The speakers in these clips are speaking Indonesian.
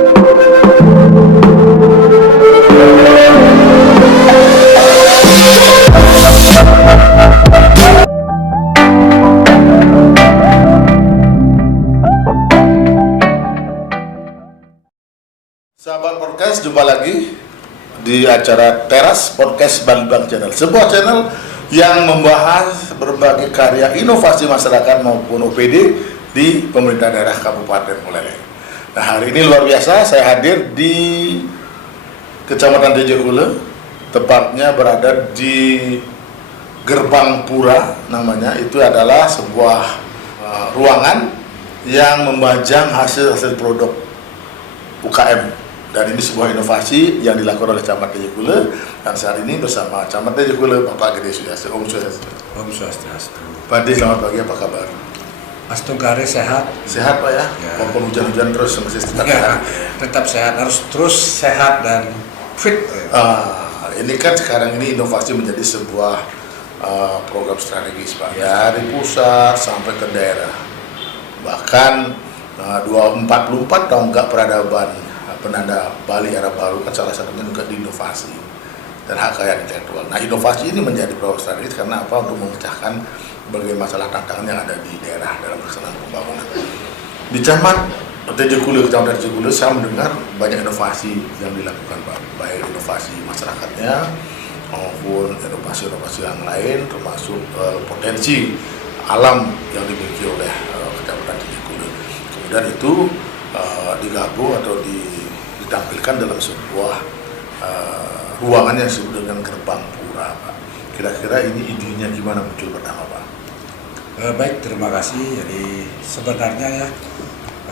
Sahabat podcast, jumpa lagi di acara Teras Podcast Balitbang Channel, sebuah channel yang membahas berbagai karya inovasi masyarakat maupun OPD di pemerintah daerah Kabupaten Buleleng. Nah, hari ini luar biasa, saya hadir di Kecamatan Tejekule, tepatnya berada di Gerbang Pura namanya. Itu adalah sebuah ruangan yang membajang hasil produk UKM. Dan ini sebuah inovasi yang dilakukan oleh Camat Tejekule, dan saat ini bersama Camat Tejekule Bapak Gede Suyastio. Om Swastiastu. Om Swastiastu. Pak Gede, selamat pagi, apa kabar? Astungkare sehat. Sehat Pak ya? Walaupun hujan-hujan terus masih tetap sehat. Tetap sehat, harus terus sehat dan fit. Ini kan sekarang ini inovasi menjadi sebuah program strategis Pak, dari pusat sampai ke daerah. Bahkan 44 tonggak peradaban penanda Bali era baru kan salah satunya juga di inovasi dan hak kekayaan intelektual. Nah, inovasi ini menjadi program strategis karena apa? Untuk memecahkan berbagai masalah tantangan yang ada di daerah dalam pelaksanaan pembangunan. Di Camat Tejekule, Kecamatan Tejekule, saya mendengar banyak inovasi yang dilakukan Pak, baik inovasi masyarakatnya maupun inovasi-inovasi yang lain, termasuk potensi alam yang dimiliki oleh Kecamatan Tejekule. Kemudian itu digabung atau ditampilkan dalam sebuah ruangan yang disebut dengan Gerbang Pura, Pak. Kira-kira ini idenya gimana muncul pertama, Pak? Baik, terima kasih. Jadi sebenarnya ya,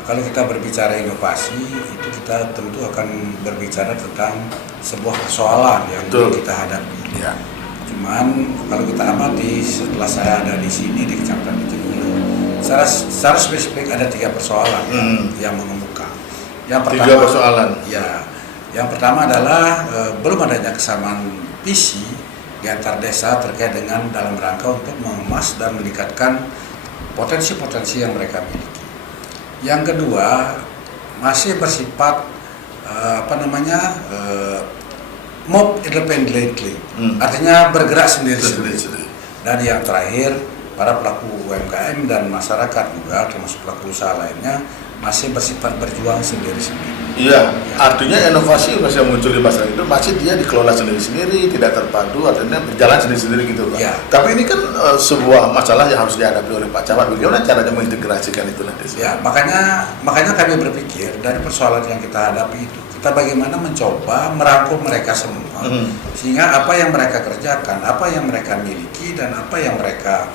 kalau kita berbicara inovasi, itu kita tentu akan berbicara tentang sebuah persoalan yang kita hadapi. Ya. Cuman kalau kita amati setelah saya ada di sini di Kecamatan Tejekule, secara spesifik ada 3 persoalan yang mengemuka. Yang pertama, 3 persoalan. Ya, yang pertama adalah belum adanya kesamaan visi di antar desa terkait dengan dalam rangka untuk mengemas dan meningkatkan potensi-potensi yang mereka miliki. Yang kedua, masih bersifat move independently, artinya bergerak sendiri-sendiri. Dan yang terakhir, para pelaku UMKM dan masyarakat juga termasuk pelaku usaha lainnya masih bersifat berjuang sendiri-sendiri. Iya, artinya inovasi yang muncul di masyarakat itu masih dia dikelola sendiri-sendiri, tidak terpadu, artinya berjalan sendiri-sendiri gitu Pak. Ya. Tapi ini kan sebuah masalah yang harus dihadapi oleh Pak Camat. Bagaimana caranya mengintegrasikan itu nanti? Ya, makanya kami berpikir dari persoalan yang kita hadapi itu, kita bagaimana mencoba merangkul mereka semua, sehingga apa yang mereka kerjakan, apa yang mereka miliki, dan apa yang mereka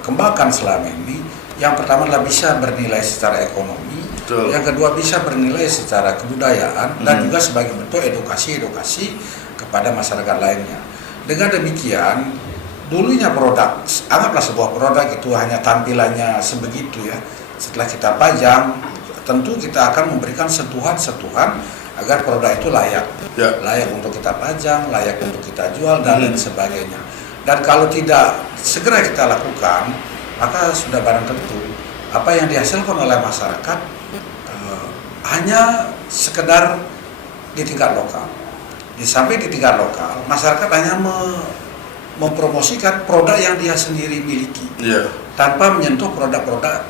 kembangkan selama ini, yang pertama adalah bisa bernilai secara ekonomi, yang kedua bisa bernilai secara kebudayaan, dan juga sebagai bentuk edukasi kepada masyarakat lainnya. Dengan demikian, dulunya produk, anggaplah sebuah produk itu hanya tampilannya sebegitu ya. Setelah kita pajang, tentu kita akan memberikan sentuhan-sentuhan agar produk itu layak untuk kita pajang, layak untuk kita jual, dan lain sebagainya. Dan kalau tidak segera kita lakukan, maka sudah barang tentu apa yang dihasilkan oleh masyarakat hanya sekedar di tingkat lokal. Sampai di tingkat lokal, masyarakat hanya mempromosikan produk yang dia sendiri miliki, tanpa menyentuh produk-produk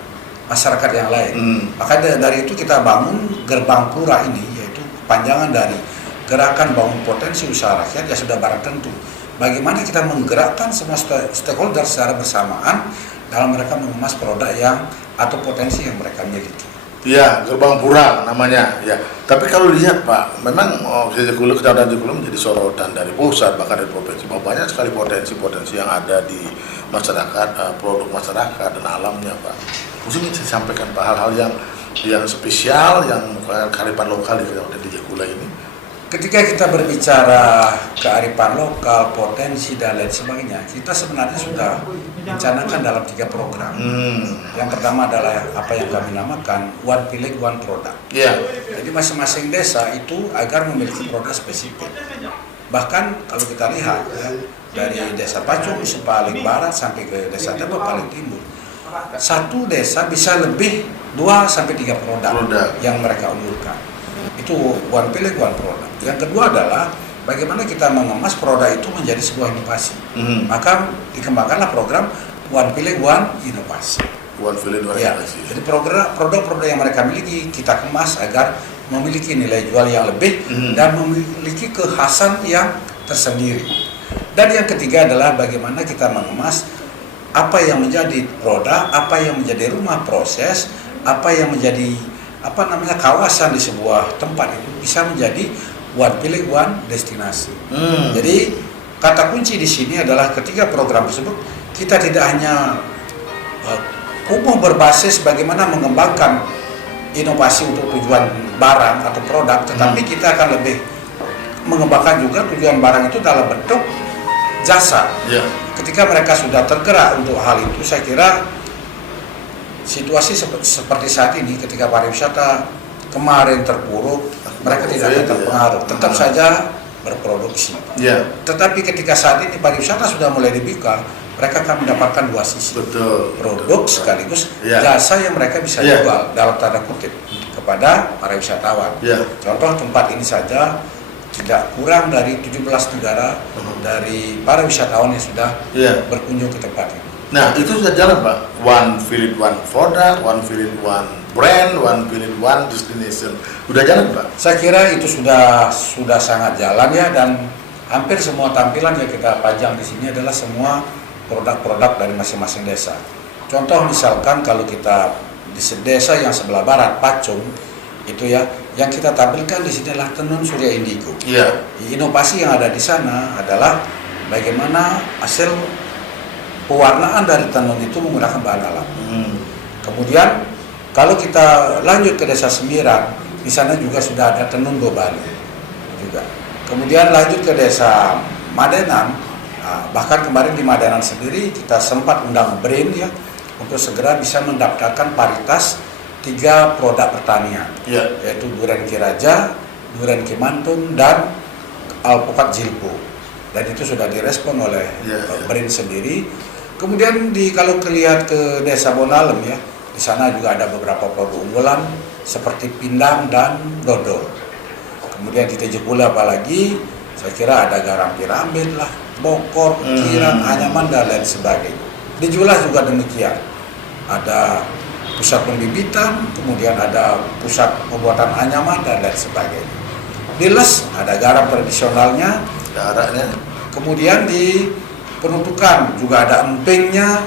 masyarakat yang lain. Maka dari itu kita bangun Gerbang Pura ini, yaitu panjangan dari gerakan bangun potensi usaha rakyat, ya sudah barang tentu bagaimana kita menggerakkan semua stakeholder secara bersamaan dalam mereka mengemas produk yang atau potensi yang mereka miliki. Iya, Gerbang Pura namanya. Ya. Tapi kalau lihat Pak, memang Kecamatan Tejekule menjadi sorotan dari pusat bahkan dari provinsi. Banyak sekali potensi-potensi yang ada di masyarakat, produk masyarakat dan alamnya Pak. Mungkin saya sampaikan Pak hal-hal yang spesial, yang kearifan lokal di Kecamatan Tejekule ini. Ketika kita berbicara kearifan lokal, potensi dan lain sebagainya, kita sebenarnya sudah rencanakan dalam 3 program. Yang pertama adalah apa yang kami namakan One Village One Product. Jadi masing-masing desa itu agar memiliki produk spesifik. Bahkan kalau kita lihat ya, dari desa Pacung paling barat sampai ke desa Tebet paling timur, satu desa bisa lebih 2-3 produk yang mereka unggulkan. Itu one village one product. Yang kedua adalah bagaimana kita mengemas produk itu menjadi sebuah inovasi. Maka dikembangkanlah program One Village One Inovasi. One Village One Ya, Inovasi. jadi produk-produk yang mereka miliki kita kemas agar memiliki nilai jual yang lebih dan memiliki kekhasan yang tersendiri. Dan yang ketiga adalah bagaimana kita mengemas apa yang menjadi produk, apa yang menjadi rumah proses, apa yang menjadi kawasan di sebuah tempat itu bisa menjadi one village one destinasi. Jadi kata kunci di sini adalah ketiga program tersebut kita tidak hanya kumuh berbasis bagaimana mengembangkan inovasi untuk tujuan barang atau produk, tetapi kita akan lebih mengembangkan juga tujuan barang itu dalam bentuk jasa. Ketika mereka sudah tergerak untuk hal itu, saya kira situasi seperti saat ini ketika pariwisata kemarin terpuruk, mereka tidak akan terpengaruh, tetap saja berproduksi. Tetapi ketika saat ini pariwisata sudah mulai dibuka, mereka akan mendapatkan dua sisi, produk sekaligus jasa yang mereka bisa jual dalam tanda kutip kepada para wisatawan. Contoh tempat ini saja tidak kurang dari 17 negara dari para wisatawan yang sudah berkunjung ke tempat ini. Nah, itu sudah jalan, Pak. One village, one product, one village, one brand, one village, one destination. Sudah jalan, Pak? Saya kira itu sudah sangat jalan ya, dan hampir semua tampilan yang kita pajang di sini adalah semua produk-produk dari masing-masing desa. Contoh misalkan kalau kita di desa yang sebelah barat, Pacung, itu ya, yang kita tampilkan di sini adalah tenun surya indigo. Inovasi yang ada di sana adalah bagaimana hasil pewarnaan dari tenun itu menggunakan bahan alam. Kemudian kalau kita lanjut ke desa Sembiran, di sana juga sudah ada tenun Bobali juga. Kemudian lanjut ke desa Madenan, bahkan kemarin di Madenan sendiri kita sempat undang BRIN ya untuk segera bisa mendaftarkan paritas 3 produk pertanian, yaitu Duren Kiraja, Duren Kimantun, dan Alpukat Jilpo. Dan itu sudah direspon oleh BRIN sendiri. Kemudian kalau lihat ke desa Bonalem ya, di sana juga ada beberapa produk unggulan seperti pindang dan dodol. Kemudian di Tejepula apalagi, saya kira ada garam piramid lah, bokor, kirang, anyaman dan lain sebagainya. Di Julas juga demikian, ada pusat pembibitan, kemudian ada pusat pembuatan anyaman dan lain sebagainya. Di Les ada garam tradisionalnya, kemudian di Penutukan juga ada empingnya,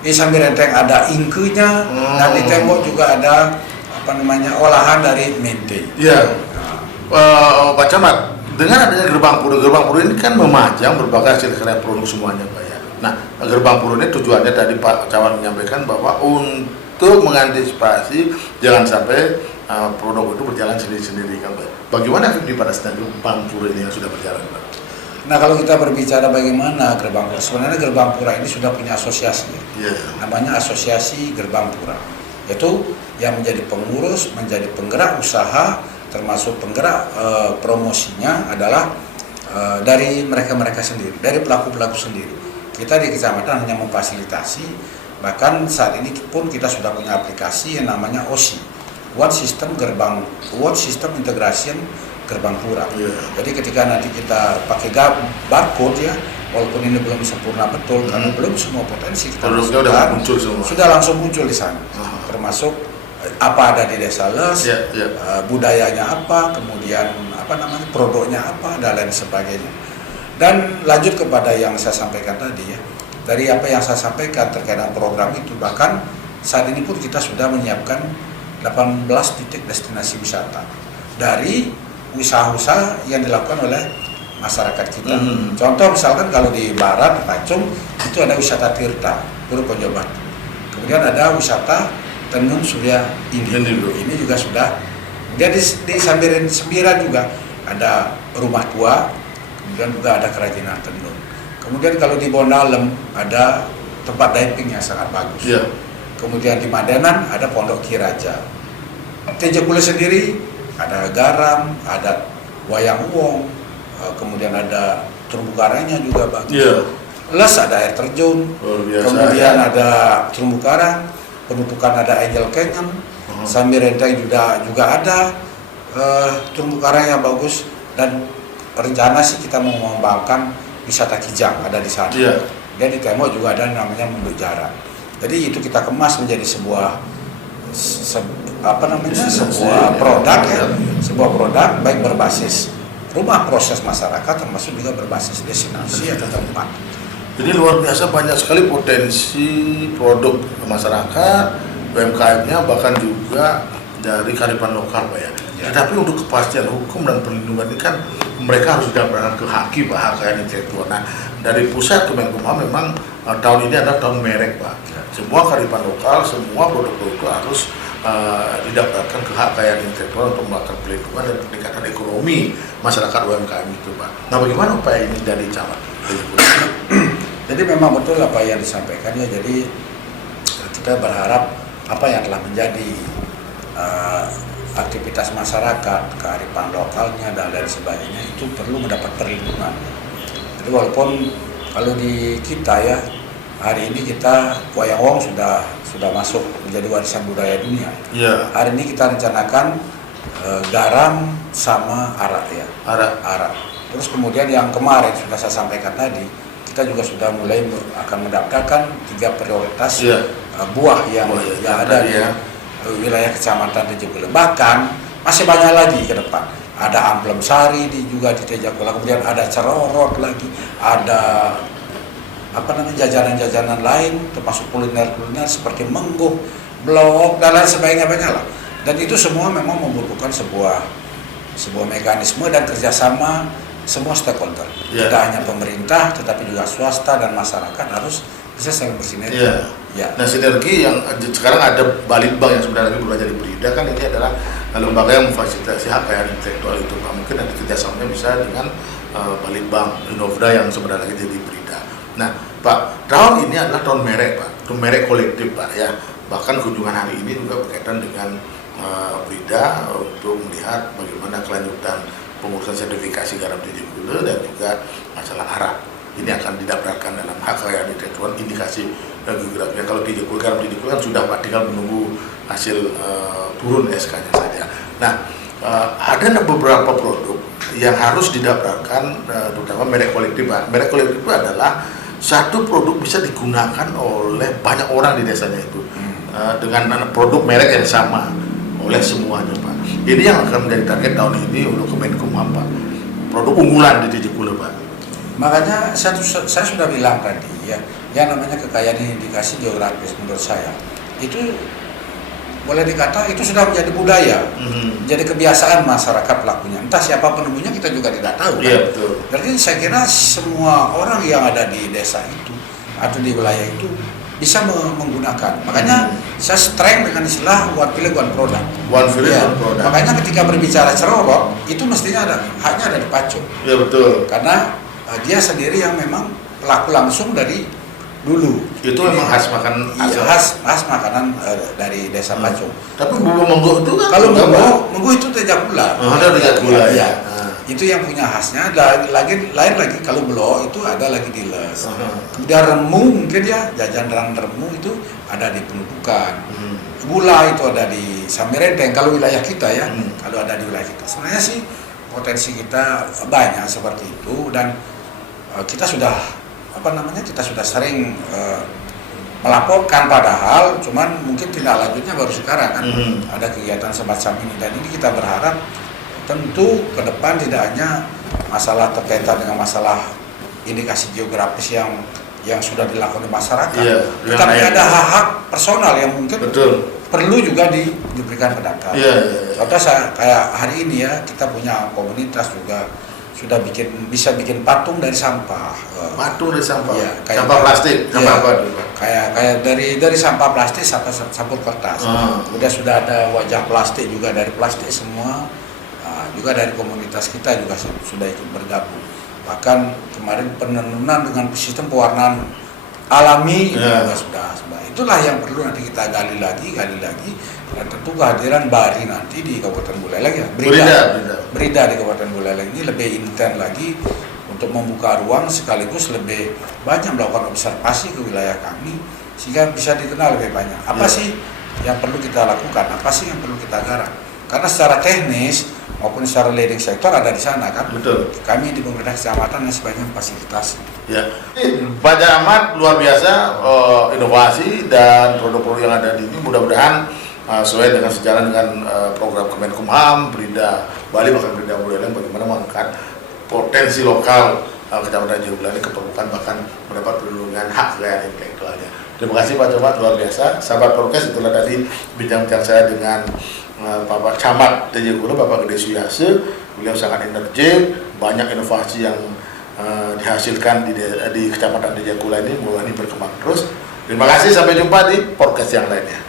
di Samirenteng ada ingkenya, dan di tembok juga ada olahan dari mente. Pak Camat, dengan adanya gerbang pura ini kan memajang berbagai hasil karya produk semuanya, Pak ya. Nah, gerbang pura ini tujuannya tadi Pak Camat menyampaikan bahwa untuk mengantisipasi jangan sampai produk itu berjalan sendiri-sendiri kan, Pak. Bagaimana efektif pada gerbang pura ini yang sudah berjalan, Pak? Nah, kalau kita berbicara bagaimana gerbang pura, sebenarnya gerbang pura ini sudah punya asosiasi, namanya Asosiasi Gerbang Pura. Itu yang menjadi pengurus, menjadi penggerak usaha, termasuk penggerak promosinya adalah dari mereka sendiri, dari pelaku-pelaku sendiri. Kita di kecamatan hanya memfasilitasi, bahkan saat ini pun kita sudah punya aplikasi yang namanya OSI, One System Integration Gerbang Pura. Jadi ketika nanti kita pakai barcode ya, walaupun ini belum sempurna betul karena belum semua potensi kita sudah langsung muncul di sana. Termasuk apa ada di desa Les, budayanya apa, kemudian produknya apa dan lain sebagainya. Dan lanjut kepada yang saya sampaikan tadi ya, dari apa yang saya sampaikan terkait dengan program itu, bahkan saat ini pun kita sudah menyiapkan 18 titik destinasi wisata dari usaha-usaha yang dilakukan oleh masyarakat kita. Contoh misalkan kalau di barat, Pacung, itu ada wisata Tirta, Pura Konjobat. Kemudian ada wisata tenun surya indigo. Ini juga sudah. Kemudian di Sembiran juga ada rumah tua, kemudian juga ada kerajinan tenun. Kemudian kalau di Bonalem ada tempat diving yang sangat bagus. Kemudian di Madenan ada Pondok Kiraja. Tejepula sendiri ada garam, ada wayang uwong, kemudian ada terumbu karangnya juga bagus. Les ada air terjun, kemudian ada terumbu karang, Penutukan ada Angel Canyon, Samirenteng juga ada, terumbu karang yang bagus, dan rencana sih kita mau mengembangkan wisata kijang ada di sana. Iya. Dan di Temo juga ada namanya Munduk Jarak. Jadi itu kita kemas menjadi sebuah sebuah produk ya, sebuah produk baik berbasis rumah proses masyarakat termasuk juga berbasis destinasi atau tempat. Jadi luar biasa banyak sekali potensi produk masyarakat, UMKM-nya, bahkan juga dari kearifan lokal Pak ya. Tetapi untuk kepastian hukum dan perlindungan ini kan mereka harus didapatkan ke haki Pak, hak kekayaan intelektual. Nah, dari pusat ke Menkumham memang tahun ini adalah tahun merek Pak. Semua kearifan lokal, semua produk-produk harus didapatkan ke hak kekayaan intelektual untuk melakukan perlindungan dan peningkatan ekonomi masyarakat UMKM itu Pak. Nah, bagaimana upaya ini dari Camat? Jadi memang betul apa yang disampaikan ya. Jadi kita berharap apa yang telah menjadi aktivitas masyarakat, kearifan lokalnya dan lain sebagainya itu perlu mendapat perlindungan. Jadi walaupun kalau di kita ya hari ini kita wayang wong sudah masuk menjadi warisan budaya dunia. Iya. Hari ini kita rencanakan garam sama arak ya. Arak. Terus kemudian yang kemarin sudah saya sampaikan tadi, kita juga sudah mulai akan mendaftarkan 3 prioritas buah yang ada di wilayah Kecamatan Tejakula. Bahkan masih banyak lagi ke depan. Ada amplem sari juga di Tejakula, kemudian ada cerorot lagi, ada jajanan-jajanan lain termasuk kuliner-kuliner seperti mengguh, blok dan lain sebagainya banyak lah. Dan itu semua memang membutuhkan sebuah mekanisme dan kerjasama semua stakeholder. Tidak hanya pemerintah tetapi juga swasta dan masyarakat harus bisa saling bersinergi. Nah, sinergi yang sekarang ada Balitbank yang sebenarnya belum jadi Brida kan, ini adalah lembaga yang memfasilitasi hak kekayaan intelektual itu Pak. Mungkin nanti kerjasamanya bisa dengan Balitbank, Innovda yang sebenarnya jadi Brida. Nah Pak, tahun ini adalah tahun merek Pak, tahun merek kolektif Pak ya. Bahkan kunjungan hari ini juga berkaitan dengan Brida untuk melihat bagaimana kelanjutan pengurusan sertifikasi garam Tejakula dan juga masalah arak. Ini akan didaftarkan dalam hak kekayaan intelektual indikasi geografinya. Kalau Tejakula, garam Tejakula kan sudah Pak, tinggal menunggu hasil turun SK-nya saja. Nah, ada beberapa produk yang harus didaftarkan, terutama merek kolektif Pak. Merek kolektif itu adalah satu produk bisa digunakan oleh banyak orang di desanya itu dengan produk merek yang sama oleh semuanya Pak. Ini yang akan menjadi target tahun ini untuk Kemenkumham Pak. Produk unggulan di Tejakula Pak. Makanya saya sudah bilang tadi ya, yang namanya kekayaan indikasi geografis menurut saya itu boleh dikata itu sudah menjadi budaya, jadi kebiasaan masyarakat pelakunya. Entah siapa penemunya kita juga tidak tahu. Iya, betul. Jadi saya kira semua orang yang ada di desa itu atau di wilayah itu bisa menggunakan. Makanya saya strength dengan istilah one village one product. One village one product. Makanya ketika berbicara cerorot itu mestinya haknya ada di Paco. Iya betul. Karena dia sendiri yang memang pelaku langsung dari dulu. Itu memang khas makanan khas makanan dari desa Paco. Tapi bumbu mengguh itu kan kalau mengguh itu Tejakula. Ada Tejakula ya. Itu yang punya khasnya. Lain lagi kalau blok itu ada lagi di Les. Kemudian remu mungkin ya, jajanan remu itu ada di Penumpukan. Gula itu ada di Samirenteng kalau wilayah kita ya. Kalau ada di wilayah kita. Sebenarnya sih potensi kita banyak seperti itu, dan kita sudah sering melaporkan, padahal cuman mungkin tindak lanjutnya baru sekarang kan. Ada kegiatan semacam ini, dan ini kita berharap tentu ke depan tidak hanya masalah terkaitan dengan masalah indikasi geografis yang sudah dilakukan di masyarakat, tetapi ada hak-hak personal yang mungkin perlu juga diberikan pendaftaran. Contoh kayak hari ini ya, kita punya komunitas juga sudah bisa bikin patung dari sampah. Patung dari sampah. Ya, sampah plastik, sampah apa tuh? Kayak dari sampah plastik, sampah kertas. Kemudian sudah ada wajah plastik juga dari plastik semua. Juga dari komunitas kita juga sudah ikut bergabung. Bahkan kemarin penenunan dengan sistem pewarnaan alami juga sudah. Itulah yang perlu nanti kita gali lagi, dan tentu kehadiran Bari nanti di Kabupaten Buleleng ya, Brida di Kabupaten Buleleng ini lebih intens lagi untuk membuka ruang, sekaligus lebih banyak melakukan observasi ke wilayah kami sehingga bisa dikenal lebih banyak. Apa sih yang perlu kita lakukan? Apa sih yang perlu kita garap? Karena secara teknis maupun secara leading sektor ada di sana kan. Betul. Kami di pemerintah kecamatan yang sebagian fasilitasi. Ya, Pak Camat luar biasa inovasi dan produk-produk yang ada di ini mudah-mudahan sesuai dengan sejalan dengan program Kemenkumham, Perida Bali bahkan Perida Buleleng bagaimana mengangkat potensi lokal Kecamatan Jatiulah ini ke permukaan bahkan mendapat perlindungan hak kekayaan intelektualnya. Terima kasih Pak Camat luar biasa. Sahabat Prokes, itulah tadi bincang-bincang saya dengan Bapak Camat Jatiulah, Bapak Gede Suyase. Beliau sangat energi, banyak inovasi yang dihasilkan di Kecamatan Jatiulah ini, mulai berkembang terus. Terima kasih, sampai jumpa di podcast yang lainnya.